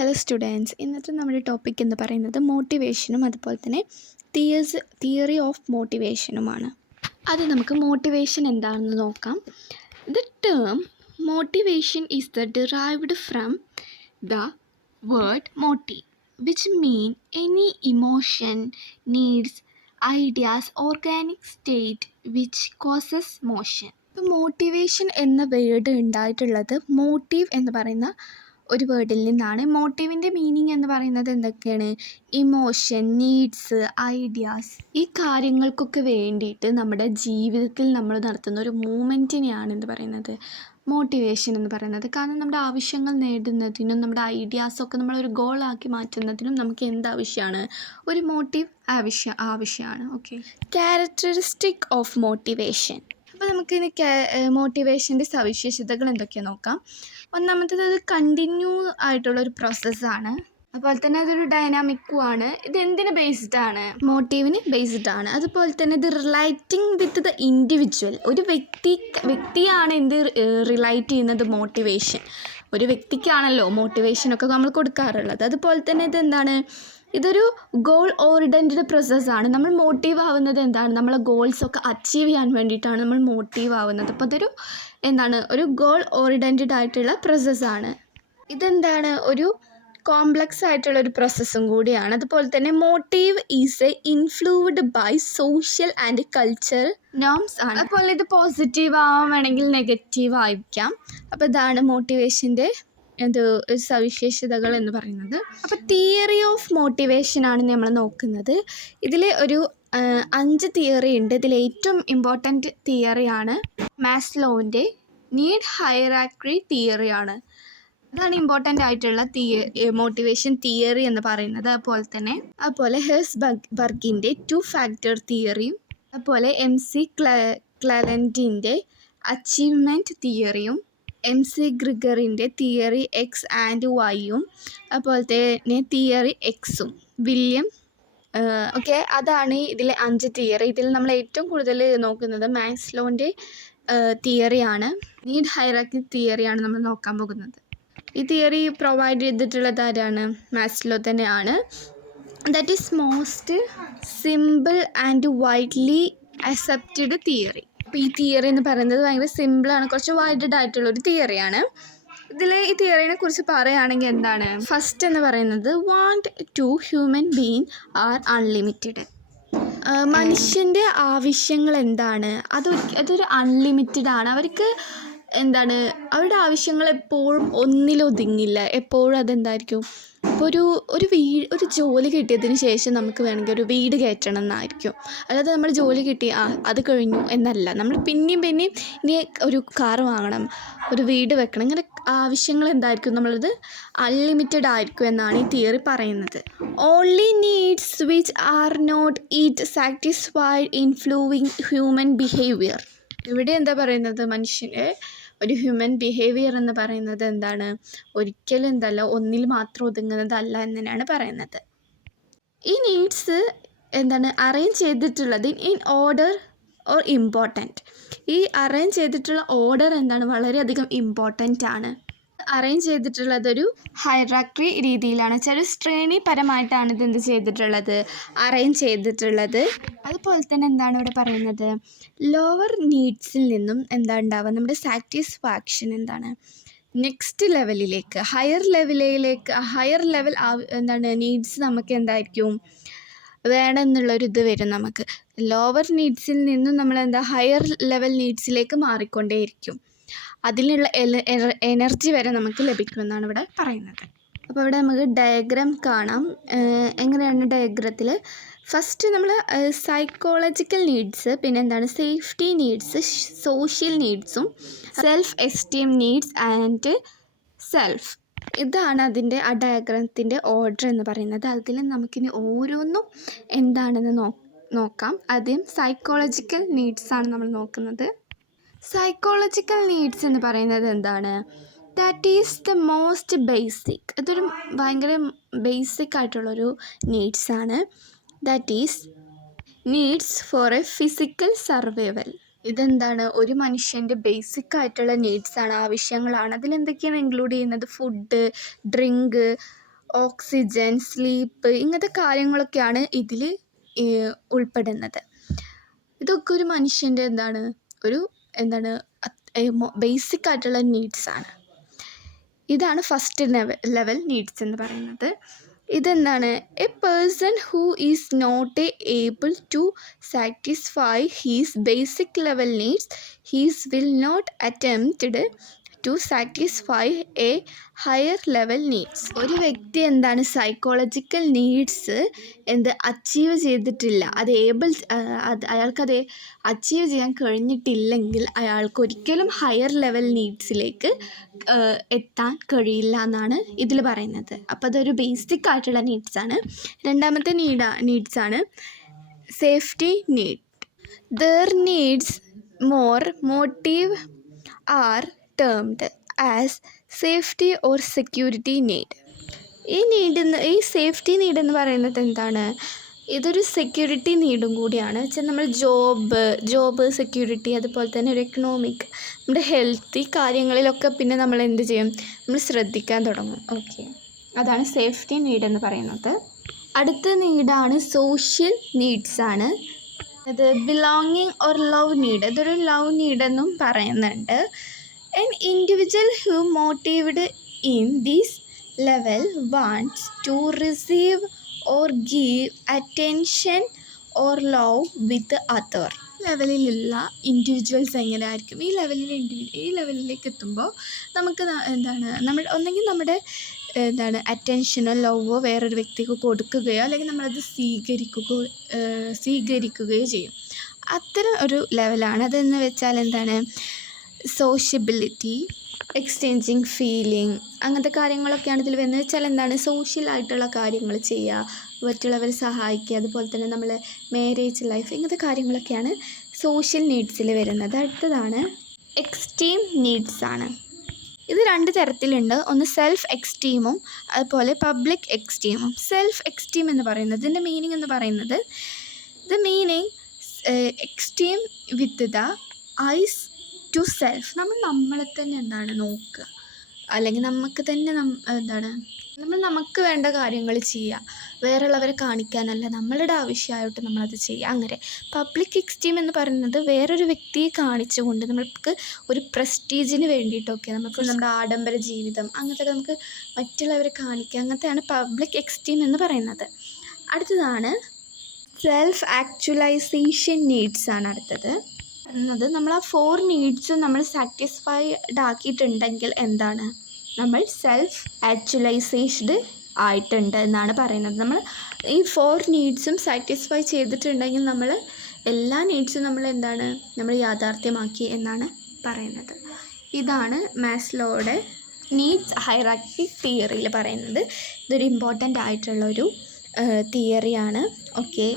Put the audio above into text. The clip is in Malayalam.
ഹലോ സ്റ്റുഡൻസ്, ഇന്നത്തെ നമ്മുടെ ടോപ്പിക് എന്ന് പറയുന്നത് മോട്ടിവേഷനും അതുപോലെ തന്നെ തിയറി ഓഫ് മോട്ടിവേഷനുമാണ്. അത് നമുക്ക് മോട്ടിവേഷൻ എന്താണെന്ന് നോക്കാം. The term motivation is the derived from the word motive which mean any emotion, needs, ideas, organic state which causes motion. ഇപ്പം മോട്ടിവേഷൻ എന്ന വേർഡ് ഉണ്ടായിട്ടുള്ളത് മോട്ടീവ് എന്ന് പറയുന്ന ഒരു വേർഡിൽ നിന്നാണ്. മോട്ടീവിൻ്റെ മീനിങ് എന്ന് പറയുന്നത് എന്തൊക്കെയാണ്? ഇമോഷൻ, നീഡ്സ്, ഐഡിയാസ്, ഈ കാര്യങ്ങൾക്കൊക്കെ വേണ്ടിയിട്ട് നമ്മുടെ ജീവിതത്തിൽ നമ്മൾ നടത്തുന്ന ഒരു മൂവ്മെൻറ്റിനെയാണ് എന്ത് പറയുന്നത്? മോട്ടിവേഷൻ എന്ന് പറയുന്നത്. കാരണം നമ്മുടെ ആവശ്യങ്ങൾ നേടുന്നതിനും നമ്മുടെ ഐഡിയാസൊക്കെ നമ്മളൊരു ഗോളാക്കി മാറ്റുന്നതിനും നമുക്ക് എന്താവശ്യമാണ്? ഒരു മോട്ടീവ് ആവശ്യമാണ്. Okay, characteristic of motivation. അപ്പോൾ നമുക്കിനി മോട്ടിവേഷൻ്റെ സവിശേഷതകൾ എന്തൊക്കെയാണെന്ന് നോക്കാം. ഒന്നാമത്തേത് അത് കണ്ടിന്യൂ ആയിട്ടുള്ളൊരു പ്രോസസ്സാണ്. അതുപോലെ തന്നെ അതൊരു ഡൈനാമിക്കുമാണ്. ഇത് എന്തിന് ബേസ്ഡ് ആണ്? മോട്ടീവിന് ബേസ്ഡ് ആണ്. അതുപോലെ തന്നെ ഇത് റിലേറ്റിംഗ് വിത്ത് ദ ഇൻഡിവിജ്വൽ. ഒരു വ്യക്തിയാണ് എന്ത് റിലേറ്റ് ചെയ്യുന്നത്? മോട്ടിവേഷൻ. ഒരു വ്യക്തിക്കാണല്ലോ മോട്ടിവേഷനൊക്കെ നമ്മൾ കൊടുക്കാറുള്ളത്. അതുപോലെ തന്നെ ഇതെന്താണ്? ഇതൊരു ഗോൾ ഓറിയൻറ്റഡ് പ്രോസസ്സാണ്. നമ്മൾ മോട്ടീവ് ആവുന്നത് എന്താണ്? നമ്മളെ ഗോൾസൊക്കെ അച്ചീവ് ചെയ്യാൻ വേണ്ടിയിട്ടാണ് നമ്മൾ മോട്ടീവ് ആവുന്നത്. അപ്പോൾ അതൊരു ഒരു ഗോൾ ഓറിയൻറ്റഡ് ആയിട്ടുള്ള പ്രോസസ്സാണ്. ഇതെന്താണ്? ഒരു കോംപ്ലക്സ് ആയിട്ടുള്ള ഒരു പ്രോസസ്സും കൂടിയാണ്. അതുപോലെ തന്നെ motive is influenced by social and culture norms ആണ്. അതുപോലെ ഇത് പോസിറ്റീവ് ആവാൻ വേണമെങ്കിൽ നെഗറ്റീവ് ആയിരിക്കാം. അപ്പോൾ ഇതാണ് മോട്ടിവേഷൻ്റെ സവിശേഷതകൾ എന്ന് പറയുന്നത്. അപ്പോൾ തിയറി ഓഫ് മോട്ടിവേഷൻ ആണ് നമ്മൾ നോക്കുന്നത്. ഇതിൽ ഒരു 5 തിയറി ഉണ്ട്. ഇതിൽ ഏറ്റവും ഇമ്പോർട്ടൻറ്റ് തിയറിയാണ് മാസ്ലോവിൻ്റെ നീഡ് ഹൈറാർക്കി തിയറിയാണ്. അതാണ് ഇമ്പോർട്ടൻ്റ് ആയിട്ടുള്ള മോട്ടിവേഷൻ തിയറി എന്ന് പറയുന്നത്. അതുപോലെ ഹെഴ്സ്ബർഗിൻ്റെ 2 ഫാക്ടർ തിയറിയും, അതുപോലെ MC ക്ലെലൻറ്റിൻ്റെ അച്ചീവ്മെൻറ്റ് തിയറിയും, MC ഗ്രിഗറിൻ്റെ തിയറി എക്സ് ആൻഡ് വൈയും, അതുപോലെ തന്നെ തിയറി എക്സും, വില്യം. ഓക്കെ, അതാണ് ഇതിലെ 5 തിയറി. ഇതിൽ നമ്മൾ ഏറ്റവും കൂടുതൽ നോക്കുന്നത് മാസ്ലോവിൻ്റെ തിയറിയാണ്. നീഡ് ഹൈറാർക്കി തിയറിയാണ് നമ്മൾ നോക്കാൻ പോകുന്നത്. ഈ തിയറി പ്രൊവൈഡ് ചെയ്തിട്ടുള്ളത് ആരാണ്? മാസ്ലോ തന്നെയാണ്. That is most simple and widely accepted theory. അപ്പോൾ ഈ തിയറി എന്ന് പറയുന്നത് ഭയങ്കര സിമ്പിളാണ്, കുറച്ച് വൈഡഡ് ആയിട്ടുള്ളൊരു തിയറിയാണ്. ഇതിൽ ഈ തിയറിനെ കുറിച്ച് പറയുകയാണെങ്കിൽ എന്താണ്? ഫസ്റ്റ് എന്ന് പറയുന്നത് to human being are unlimited. മനുഷ്യൻ്റെ ആവശ്യങ്ങൾ എന്താണ്? അതൊരു അൺലിമിറ്റഡ് ആണ്. അവർക്ക് അവരുടെ ആവശ്യങ്ങൾ എപ്പോഴും ഒന്നിലൊതുങ്ങില്ല. എപ്പോഴും അതെന്തായിരിക്കും? ഇപ്പോൾ ഒരു ജോലി കിട്ടിയതിന് ശേഷം നമുക്ക് വേണമെങ്കിൽ ഒരു വീട് കയറ്റണം എന്നായിരിക്കും. അല്ലാതെ നമ്മൾ ജോലി കിട്ടി അത് കഴിഞ്ഞു എന്നല്ല. നമ്മൾ പിന്നെയും ഇനി ഒരു കാർ വാങ്ങണം, ഒരു വീട് വെക്കണം, ഇങ്ങനെ ആവശ്യങ്ങൾ എന്തായിരിക്കും? നമ്മളത് അൺലിമിറ്റഡ് ആയിരിക്കും എന്നാണ് ഈ തിയറി പറയുന്നത്. Only needs which are not yet satisfied influencing human behaviour. ഇവിടെ എന്താ പറയുന്നത്? മനുഷ്യൻ്റെ ഒരു ഹ്യൂമൻ ബിഹേവിയർ എന്ന് പറയുന്നത് എന്താണ്? ഒരിക്കലും ഒന്നിൽ മാത്രം ഒതുങ്ങുന്നതല്ല എന്നതാണ് പറയുന്നത്. ഈ നീഡ്സ് അറേഞ്ച് ചെയ്തിട്ടുള്ളത് ഇൻ ഓർഡർ ഓർ ഇമ്പോർട്ടൻറ്റ്. ഈ അറേഞ്ച് ചെയ്തിട്ടുള്ള ഓർഡർ വളരെയധികം ഇമ്പോർട്ടൻ്റ് ആണ്. അറേഞ്ച് ചെയ്തിട്ടുള്ളതൊരു ഹൈറാർക്കി രീതിയിലാണ്. ഒരു ശ്രേണിപരമായിട്ടാണ് ഇതെന്ത് ചെയ്തിട്ടുള്ളത്? അറേഞ്ച് ചെയ്തിട്ടുള്ളത്. അതുപോലെ തന്നെ ഇവിടെ പറയുന്നത്? ലോവർ നീഡ്സിൽ നിന്നും ഉണ്ടാവുക? നമ്മുടെ സാറ്റിസ്ഫാക്ഷൻ നെക്സ്റ്റ് ലെവലിലേക്ക്, ഹയർ ലെവൽ നീഡ്സ് നമുക്ക് എന്തായിരിക്കും വേണമെന്നുള്ളൊരിത് വരും. നമുക്ക് ലോവർ നീഡ്സിൽ നിന്നും നമ്മൾ ഹയർ ലെവൽ നീഡ്സിലേക്ക് മാറിക്കൊണ്ടേയിരിക്കും. അതിനുള്ള എനർജി വരെ നമുക്ക് ലഭിക്കുമെന്നാണ് ഇവിടെ പറയുന്നത്. അപ്പോൾ ഇവിടെ നമുക്ക് ഡയഗ്രാം കാണാം. എങ്ങനെയാണ് ഡയഗ്രത്തിൽ? ഫസ്റ്റ് നമ്മൾ സൈക്കോളജിക്കൽ നീഡ്സ്, പിന്നെ സേഫ്റ്റി നീഡ്സ്, സോഷ്യൽ നീഡ്സും, self esteem needs and self. ഇതാണ് അതിൻ്റെ ആ ഡയഗ്രാമത്തിൻ്റെ ഓർഡർ എന്ന് പറയുന്നത്. അതിൽ നമുക്കിനി ഓരോന്നും എന്താണെന്ന് നോക്കാം. ആദ്യം സൈക്കോളജിക്കൽ നീഡ്സാണ് നമ്മൾ നോക്കുന്നത്. സൈക്കോളജിക്കൽ നീഡ്സ് എന്ന് പറയുന്നത് that is the most basic. അതൊരു ഭയങ്കര ബേസിക് ആയിട്ടുള്ളൊരു നീഡ്സാണ്. That is needs for a physical survival. ഒരു മനുഷ്യൻ്റെ ബേസിക് ആയിട്ടുള്ള നീഡ്സാണ്, ആവശ്യങ്ങളാണ്. അതിലെന്തൊക്കെയാണ് ഇൻക്ലൂഡ് ചെയ്യുന്നത്? ഫുഡ്, ഡ്രിങ്ക്, ഓക്സിജൻ, സ്ലീപ്പ്, ഇങ്ങനത്തെ കാര്യങ്ങളൊക്കെയാണ് ഇതിൽ ഉൾപ്പെടുന്നത്. ഇതൊക്കെ ഒരു മനുഷ്യൻ്റെ ബേസിക് ആയിട്ടുള്ള നീഡ്സാണ്. ഇതാണ് ഫസ്റ്റ് ലെവൽ നീഡ്സ് എന്ന് പറയുന്നത്. ഇതെന്താണ്? A person who is not able to satisfy his basic level needs his will not attempted to satisfy a higher level needs. ഒരു വ്യക്തി സൈക്കോളജിക്കൽ നീഡ്സ് അച്ചീവ് ചെയ്തിട്ടില്ല, അയാൾക്കത് അച്ചീവ് ചെയ്യാൻ കഴിഞ്ഞിട്ടില്ലെങ്കിൽ അയാൾക്ക് ഒരിക്കലും ഹയർ ലെവൽ നീഡ്സിലേക്ക് എത്താൻ കഴിയില്ല എന്നാണ് ഇതിൽ പറയുന്നത്. അപ്പോൾ അതൊരു ബേസിക് ആയിട്ടുള്ള നീഡ്സാണ്. രണ്ടാമത്തെ നീഡ്സാണ് safety need. Their needs more motive are termed as safety or security need. ഈ സേഫ്റ്റി നീഡ് എന്ന് പറയുന്നത് എന്താണ്? ഇതൊരു സെക്യൂരിറ്റി നീഡും കൂടിയാണ്. വെച്ചാൽ നമ്മൾ ജോബ് സെക്യൂരിറ്റി, അതുപോലെ തന്നെ ഒരു എക്കണോമിക്, നമ്മുടെ ഹെൽത്ത്, ഈ കാര്യങ്ങളിലൊക്കെ പിന്നെ നമ്മൾ എന്ത് ചെയ്യും? നമ്മൾ ശ്രദ്ധിക്കാൻ തുടങ്ങും. ഓക്കെ, അതാണ് സേഫ്റ്റി നീഡ് എന്ന് പറയുന്നത്. അടുത്ത നീഡാണ് സോഷ്യൽ നീഡ്സാണ്. അത് ബിലോങ്ങിങ് ഓർ ലവ് നീഡ്. ഇതൊരു ലവ് നീഡെന്നും പറയുന്നുണ്ട്. An individual who motivated in this level wants to receive or give attention or love with other. ലെവലിലുള്ള ഇൻഡിവിജ്വൽസ് എങ്ങനെയായിരിക്കും? ഈ ലെവലിലേക്ക് എത്തുമ്പോൾ നമുക്ക് ഒന്നെങ്കിൽ നമ്മുടെ അറ്റൻഷനോ ലവോ വേറൊരു വ്യക്തിക്ക് കൊടുക്കുകയോ അല്ലെങ്കിൽ നമ്മളത് സ്വീകരിക്കുകയോ ചെയ്യും. അത്തരം ഒരു ലെവലാണ്. അതെന്ന് വെച്ചാൽ സോഷ്യബിലിറ്റി, എക്സ്ചേഞ്ചിങ് ഫീലിംഗ്, അങ്ങനത്തെ കാര്യങ്ങളൊക്കെയാണ് ഇതിൽ വരുന്നത്. വെച്ചാൽ സോഷ്യലായിട്ടുള്ള കാര്യങ്ങൾ ചെയ്യുക, മറ്റുള്ളവരെ സഹായിക്കുക, അതുപോലെ തന്നെ നമ്മൾ മാരേജ് ലൈഫ്, ഇങ്ങനത്തെ കാര്യങ്ങളൊക്കെയാണ് സോഷ്യൽ നീഡ്സിൽ വരുന്നത്. അടുത്തതാണ് എക്സ്റ്റീം നീഡ്സാണ്. ഇത് 2 തരത്തിലുണ്ട്. ഒന്ന് സെൽഫ് എക്സ്റ്റീമും അതുപോലെ പബ്ലിക് എക്സ്റ്റീമും. സെൽഫ് എക്സ്റ്റീം എന്ന് പറയുന്നത്, ഇതിൻ്റെ മീനിങ് എന്ന് പറയുന്നത്, the meaning esteem with the eyes to self. നമ്മളെ തന്നെ നോക്കുക, അല്ലെങ്കിൽ നമുക്ക് തന്നെ നമുക്ക് വേണ്ട കാര്യങ്ങൾ ചെയ്യുക, വേറെയുള്ളവരെ കാണിക്കാനല്ല, നമ്മളുടെ ആവശ്യമായിട്ട് നമ്മളത് ചെയ്യുക. അങ്ങനെ പബ്ലിക് എക്സ്റ്റീം എന്ന് പറയുന്നത് വേറൊരു വ്യക്തിയെ കാണിച്ചുകൊണ്ട് നമുക്ക് ഒരു പ്രസ്റ്റീജിന് വേണ്ടിയിട്ടൊക്കെ നമ്മുടെ ആഡംബര ജീവിതം അങ്ങനത്തെ നമുക്ക് മറ്റുള്ളവരെ കാണിക്കുക, അങ്ങനത്തെയാണ് പബ്ലിക് എക്സ്റ്റീം എന്ന് പറയുന്നത്. അടുത്തതാണ് സെൽഫ് ആക്ച്വലൈസേഷൻ നീഡ്സാണ്. അടുത്തത് നമ്മൾ ആ 4 നീഡ്സും നമ്മൾ സാറ്റിസ്ഫൈഡ് ആക്കിയിട്ടുണ്ടെങ്കിൽ നമ്മൾ സെൽഫ് ആക്ച്വലൈസ്ഡ് ആയിട്ടുണ്ട് എന്നാണ് പറയുന്നത്. നമ്മൾ ഈ 4 നീഡ്സും സാറ്റിസ്ഫൈ ചെയ്തിട്ടുണ്ടെങ്കിൽ നമ്മൾ എല്ലാ നീഡ്സും നമ്മൾ യാഥാർത്ഥ്യമാക്കി എന്നാണ് പറയുന്നത്. ഇതാണ് മാസ്ലോയുടെ നീഡ്സ് ഹൈറാർക്കി തിയറിയിൽ പറയുന്നത്. ഇതൊരു ഇമ്പോർട്ടൻ്റ് ആയിട്ടുള്ളൊരു തിയറിയാണ്. ഓക്കെ.